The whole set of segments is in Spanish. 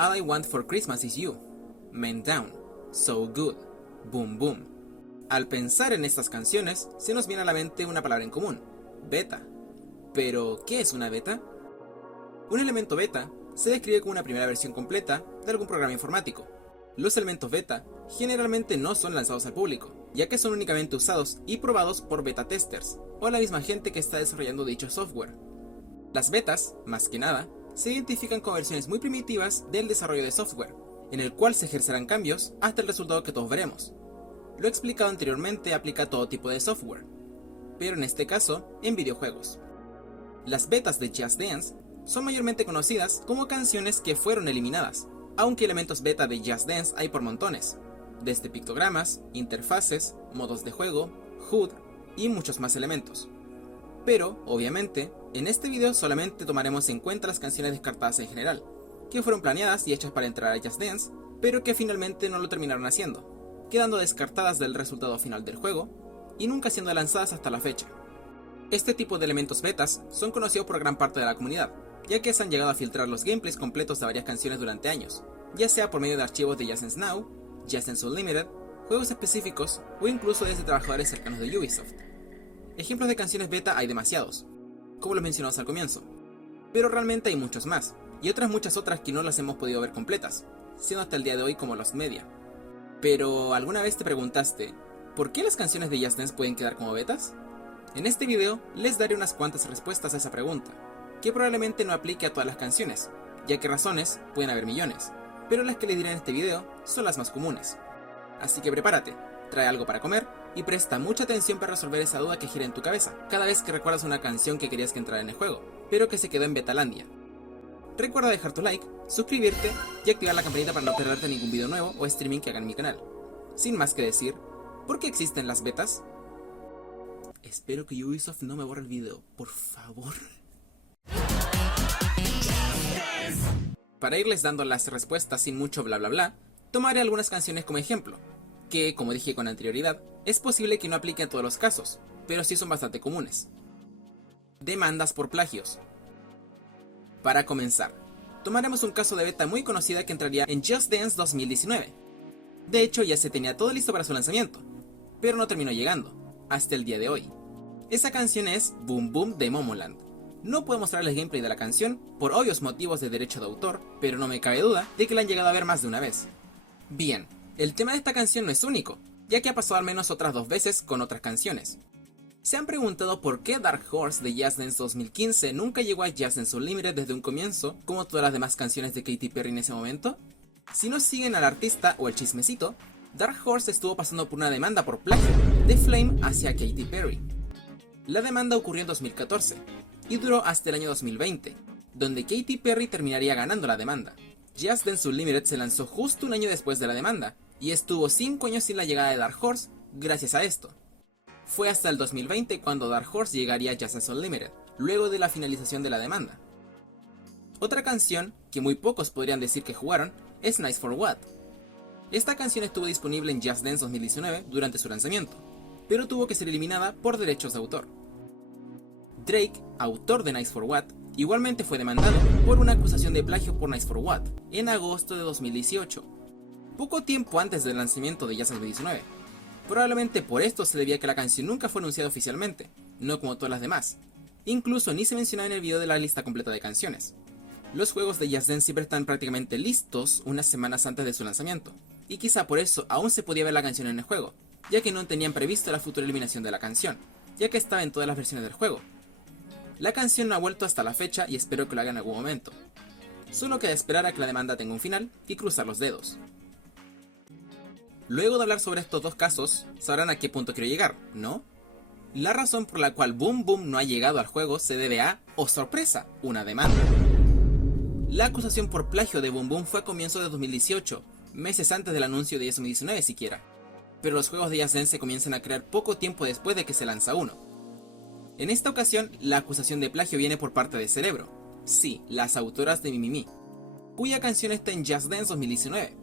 All I Want for Christmas Is You, Men Down, So Good, Boom Boom. Al pensar en estas canciones, se nos viene a la mente una palabra en común, beta. Pero, ¿qué es una beta? Un elemento beta se describe como una primera versión completa de algún programa informático. Los elementos beta generalmente no son lanzados al público, ya que son únicamente usados y probados por beta testers, o la misma gente que está desarrollando dicho software. Las betas, más que nada, se identifican como versiones muy primitivas del desarrollo de software, en el cual se ejercerán cambios hasta el resultado que todos veremos. Lo explicado anteriormente aplica a todo tipo de software, pero en este caso, en videojuegos. Las betas de Just Dance son mayormente conocidas como canciones que fueron eliminadas, aunque elementos beta de Just Dance hay por montones, desde pictogramas, interfaces, modos de juego, HUD y muchos más elementos. Pero, obviamente, en este video solamente tomaremos en cuenta las canciones descartadas en general, que fueron planeadas y hechas para entrar a Just Dance, pero que finalmente no lo terminaron haciendo, quedando descartadas del resultado final del juego y nunca siendo lanzadas hasta la fecha. Este tipo de elementos betas son conocidos por gran parte de la comunidad, ya que se han llegado a filtrar los gameplays completos de varias canciones durante años, ya sea por medio de archivos de Just Dance Now, Just Dance Unlimited, juegos específicos o incluso desde trabajadores cercanos de Ubisoft. Ejemplos de canciones beta hay demasiados, como los mencionados al comienzo, pero realmente hay muchos más, y muchas otras que no las hemos podido ver completas, siendo hasta el día de hoy como Lost Media. Pero, ¿alguna vez te preguntaste, ¿por qué las canciones de Just Dance pueden quedar como betas? En este video les daré unas cuantas respuestas a esa pregunta, que probablemente no aplique a todas las canciones, ya que razones pueden haber millones, pero las que les diré en este video son las más comunes. Así que prepárate, trae algo para comer y presta mucha atención para resolver esa duda que gira en tu cabeza cada vez que recuerdas una canción que querías que entrara en el juego, pero que se quedó en Betalandia. Recuerda dejar tu like, suscribirte y activar la campanita para no perderte ningún video nuevo o streaming que haga en mi canal. Sin más que decir, ¿por qué existen las betas? Espero que Ubisoft no me borre el video, por favor. Para irles dando las respuestas sin mucho bla bla bla, tomaré algunas canciones como ejemplo, que, como dije con anterioridad, es posible que no aplique a todos los casos, pero sí son bastante comunes. Demandas por plagios. Para comenzar, tomaremos un caso de beta muy conocida que entraría en Just Dance 2019. De hecho, ya se tenía todo listo para su lanzamiento, pero no terminó llegando, hasta el día de hoy. Esa canción es Boom Boom de Momoland. No puedo mostrarles gameplay de la canción, por obvios motivos de derecho de autor, pero no me cabe duda de que la han llegado a ver más de una vez. Bien, el tema de esta canción no es único, ya que ha pasado al menos otras 2 veces con otras canciones. ¿Se han preguntado por qué Dark Horse de Just Dance 2015 nunca llegó a Just Dance Unlimited desde un comienzo, como todas las demás canciones de Katy Perry en ese momento? Si no siguen al artista o el chismecito, Dark Horse estuvo pasando por una demanda por plagio de Flame hacia Katy Perry. La demanda ocurrió en 2014 y duró hasta el año 2020, donde Katy Perry terminaría ganando la demanda. Just Dance Unlimited se lanzó justo un año después de la demanda, y estuvo 5 años sin la llegada de Dark Horse gracias a esto. Fue hasta el 2020 cuando Dark Horse llegaría a Just Dance Unlimited, luego de la finalización de la demanda. Otra canción, que muy pocos podrían decir que jugaron, es Nice for What. Esta canción estuvo disponible en Just Dance 2019 durante su lanzamiento, pero tuvo que ser eliminada por derechos de autor. Drake, autor de Nice for What, igualmente fue demandado por una acusación de plagio por Nice for What en agosto de 2018, poco tiempo antes del lanzamiento de Just Dance 2019. Probablemente por esto se debía a que la canción nunca fue anunciada oficialmente, no como todas las demás. Incluso ni se mencionaba en el video de la lista completa de canciones. Los juegos de Just Dance siempre están prácticamente listos unas semanas antes de su lanzamiento, y quizá por eso aún se podía ver la canción en el juego, ya que no tenían previsto la futura eliminación de la canción, ya que estaba en todas las versiones del juego. La canción no ha vuelto hasta la fecha y espero que lo haga en algún momento. Solo queda esperar a que la demanda tenga un final y cruzar los dedos. Luego de hablar sobre estos dos casos, sabrán a qué punto quiero llegar, ¿no? La razón por la cual Boom Boom no ha llegado al juego se debe a, ¡oh sorpresa!, una demanda. La acusación por plagio de Boom Boom fue a comienzos de 2018, meses antes del anuncio de 2019 siquiera, pero los juegos de Just Dance se comienzan a crear poco tiempo después de que se lanza uno. En esta ocasión, la acusación de plagio viene por parte de Cerebro, sí, las autoras de Mimimi, cuya canción está en Just Dance 2019.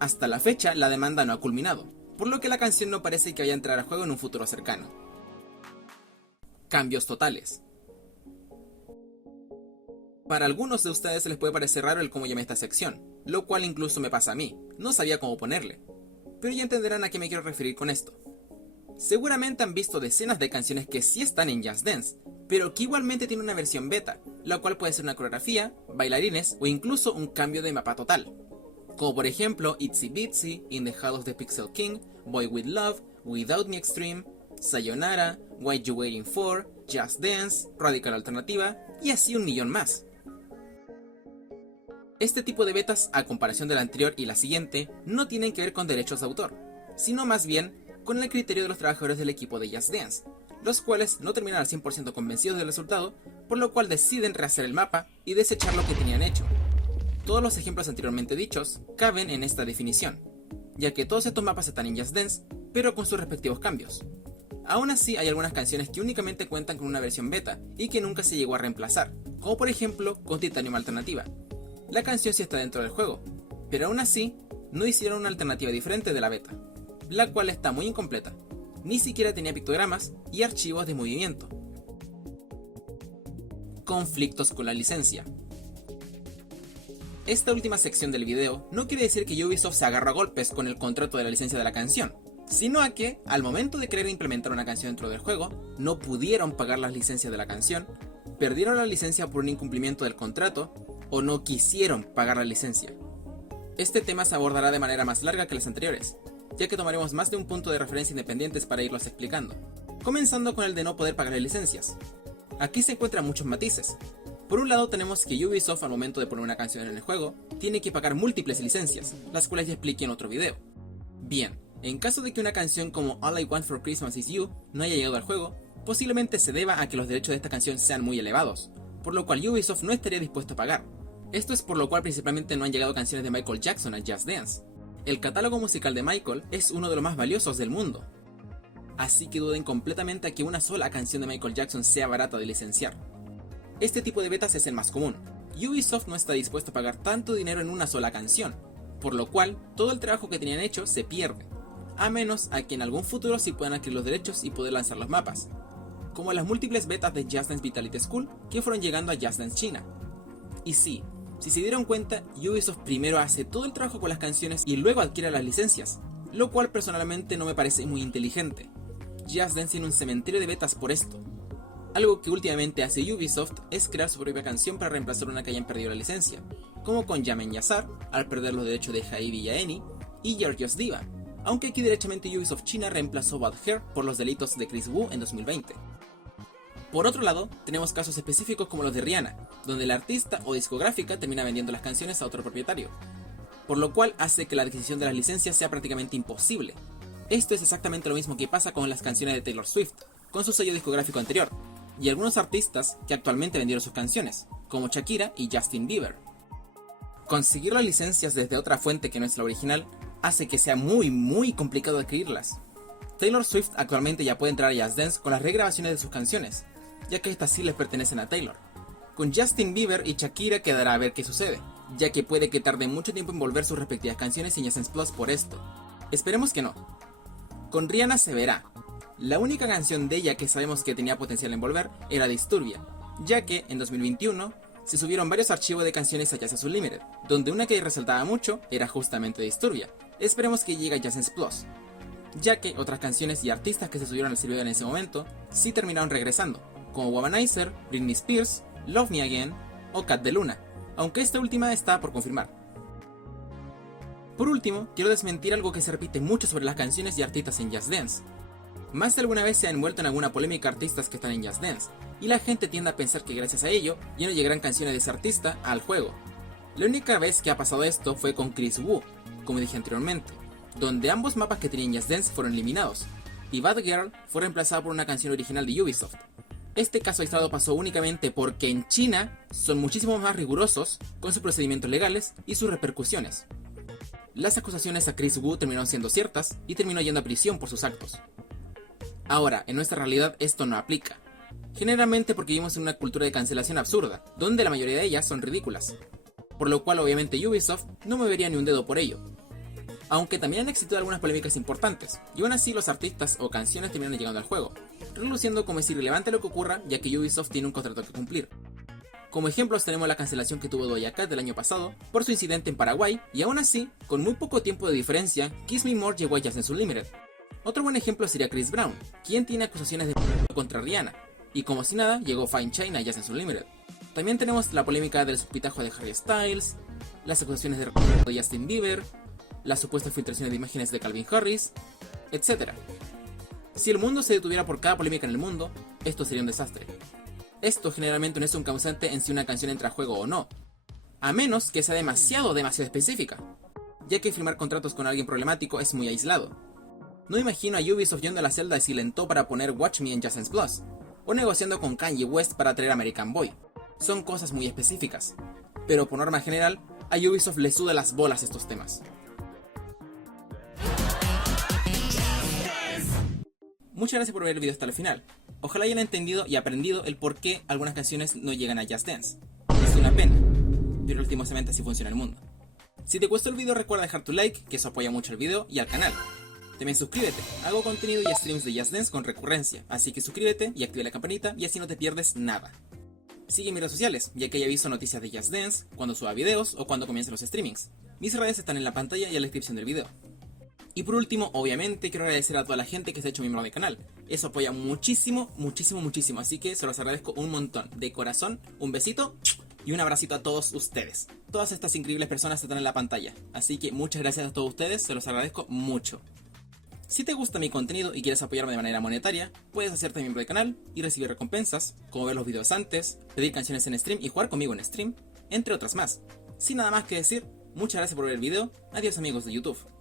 Hasta la fecha, la demanda no ha culminado, por lo que la canción no parece que vaya a entrar al juego en un futuro cercano. Cambios totales. Para algunos de ustedes les puede parecer raro el cómo llamé esta sección, lo cual incluso me pasa a mí, no sabía cómo ponerle. Pero ya entenderán a qué me quiero referir con esto. Seguramente han visto decenas de canciones que sí están en Just Dance, pero que igualmente tienen una versión beta, la cual puede ser una coreografía, bailarines o incluso un cambio de mapa total. Como por ejemplo Itsy Bitsy, In the Heart of the Pixel King, Boy With Love, Without Me Extreme, Sayonara, What You Waiting For, Just Dance, Radical Alternativa y así un millón más. Este tipo de betas, a comparación de la anterior y la siguiente, no tienen que ver con derechos de autor, sino más bien con el criterio de los trabajadores del equipo de Just Dance, los cuales no terminan al 100% convencidos del resultado, por lo cual deciden rehacer el mapa y desechar lo que tenían hecho. Todos los ejemplos anteriormente dichos caben en esta definición, ya que todos estos mapas están en Just Dance, pero con sus respectivos cambios. Aún así, hay algunas canciones que únicamente cuentan con una versión beta y que nunca se llegó a reemplazar, como por ejemplo con Titanium Alternativa. La canción sí está dentro del juego, pero aún así no hicieron una alternativa diferente de la beta, la cual está muy incompleta. Ni siquiera tenía pictogramas y archivos de movimiento. Conflictos con la licencia. Esta última sección del video no quiere decir que Ubisoft se agarra a golpes con el contrato de la licencia de la canción, sino a que, al momento de querer implementar una canción dentro del juego, no pudieron pagar las licencias de la canción, perdieron la licencia por un incumplimiento del contrato, o no quisieron pagar la licencia. Este tema se abordará de manera más larga que las anteriores, ya que tomaremos más de un punto de referencia independientes para irlos explicando, comenzando con el de no poder pagar las licencias. Aquí se encuentran muchos matices. Por un lado tenemos que Ubisoft al momento de poner una canción en el juego, tiene que pagar múltiples licencias, las cuales ya expliqué en otro video. Bien, en caso de que una canción como All I Want for Christmas Is You no haya llegado al juego, posiblemente se deba a que los derechos de esta canción sean muy elevados, por lo cual Ubisoft no estaría dispuesto a pagar. Esto es por lo cual principalmente no han llegado canciones de Michael Jackson a Just Dance. El catálogo musical de Michael es uno de los más valiosos del mundo, así que duden completamente a que una sola canción de Michael Jackson sea barata de licenciar. Este tipo de betas es el más común. Ubisoft no está dispuesto a pagar tanto dinero en una sola canción, por lo cual todo el trabajo que tenían hecho se pierde, a menos a que en algún futuro sí puedan adquirir los derechos y poder lanzar los mapas, como las múltiples betas de Just Dance Vitality School que fueron llegando a Just Dance China. Y sí, si se dieron cuenta, Ubisoft primero hace todo el trabajo con las canciones y luego adquiere las licencias, lo cual personalmente no me parece muy inteligente. Just Dance tiene un cementerio de betas por esto. Algo que últimamente hace Ubisoft es crear su propia canción para reemplazar una que hayan perdido la licencia, como con Yamen Yazar, al perder los derechos de Haibi y Aeni, y Georgios Diva, aunque aquí derechamente Ubisoft China reemplazó Bad Hair por los delitos de Chris Wu en 2020. Por otro lado, tenemos casos específicos como los de Rihanna, donde la artista o discográfica termina vendiendo las canciones a otro propietario, por lo cual hace que la adquisición de las licencias sea prácticamente imposible. Esto es exactamente lo mismo que pasa con las canciones de Taylor Swift, con su sello discográfico anterior, y algunos artistas que actualmente vendieron sus canciones, como Shakira y Justin Bieber. Conseguir las licencias desde otra fuente que no es la original hace que sea muy complicado adquirirlas. Taylor Swift actualmente ya puede entrar a Just Dance con las regrabaciones de sus canciones, ya que estas sí les pertenecen a Taylor. Con Justin Bieber y Shakira quedará a ver qué sucede, ya que puede que tarde mucho tiempo en volver sus respectivas canciones en Just Dance Plus por esto. Esperemos que no. Con Rihanna se verá. La única canción de ella que sabemos que tenía potencial en volver era Disturbia, ya que en 2021 se subieron varios archivos de canciones a Just Dance Unlimited, donde una que resaltaba mucho era justamente Disturbia. Esperemos que llegue a Just Dance Plus, ya que otras canciones y artistas que se subieron al servidor en ese momento sí terminaron regresando, como Womanizer, Britney Spears, Love Me Again o Cat de Luna, aunque esta última está por confirmar. Por último, quiero desmentir algo que se repite mucho sobre las canciones y artistas en Just Dance. Más de alguna vez se ha envuelto en alguna polémica artistas que están en Just Dance, y la gente tiende a pensar que gracias a ello ya no llegarán canciones de ese artista al juego. La única vez que ha pasado esto fue con Chris Wu, como dije anteriormente, donde ambos mapas que tenían Just Dance fueron eliminados, y Bad Girl fue reemplazada por una canción original de Ubisoft. Este caso aislado pasó únicamente porque en China son muchísimo más rigurosos con sus procedimientos legales y sus repercusiones. Las acusaciones a Chris Wu terminaron siendo ciertas y terminó yendo a prisión por sus actos. Ahora, en nuestra realidad esto no aplica, generalmente porque vivimos en una cultura de cancelación absurda, donde la mayoría de ellas son ridículas, por lo cual obviamente Ubisoft no movería ni un dedo por ello. Aunque también han existido algunas polémicas importantes, y aún así los artistas o canciones terminan llegando al juego, reluciendo como es irrelevante lo que ocurra ya que Ubisoft tiene un contrato que cumplir. Como ejemplos tenemos la cancelación que tuvo Doja Cat del año pasado por su incidente en Paraguay, y aún así, con muy poco tiempo de diferencia, Kiss Me More llegó a Just Dance Unlimited. Otro buen ejemplo sería Chris Brown, quien tiene acusaciones de contra Rihanna, y como si nada, llegó Fine China a Just Dance Unlimited. También tenemos la polémica del subpitajo de Harry Styles, las acusaciones de Justin Bieber, las supuestas filtraciones de imágenes de Calvin Harris, etc. Si el mundo se detuviera por cada polémica en el mundo, esto sería un desastre. Esto generalmente no es un causante en si una canción entra a juego o no, a menos que sea demasiado específica, ya que firmar contratos con alguien problemático es muy aislado. No imagino a Ubisoft yendo a la celda de Silentó para poner Watch Me en Just Dance Plus, o negociando con Kanye West para traer American Boy. Son cosas muy específicas, pero por norma general, a Ubisoft le suda las bolas estos temas. Muchas gracias por ver el video hasta el final. Ojalá hayan entendido y aprendido el por qué algunas canciones no llegan a Just Dance. Es una pena, pero últimamente así funciona el mundo. Si te gustó el video, recuerda dejar tu like, que eso apoya mucho el video y al canal. También suscríbete, hago contenido y streams de Just Dance con recurrencia, así que suscríbete y activa la campanita y así no te pierdes nada. Sigue mis redes sociales, ya que ahí aviso noticias de Just Dance, cuando suba videos o cuando comiencen los streamings. Mis redes están en la pantalla y en la descripción del video. Y por último, obviamente, quiero agradecer a toda la gente que se ha hecho miembro del canal. Eso apoya muchísimo, así que se los agradezco un montón. De corazón, un besito y un abracito a todos ustedes. Todas estas increíbles personas están en la pantalla, así que muchas gracias a todos ustedes, se los agradezco mucho. Si te gusta mi contenido y quieres apoyarme de manera monetaria, puedes hacerte miembro del canal y recibir recompensas, como ver los videos antes, pedir canciones en stream y jugar conmigo en stream, entre otras más. Sin nada más que decir, muchas gracias por ver el video, adiós amigos de YouTube.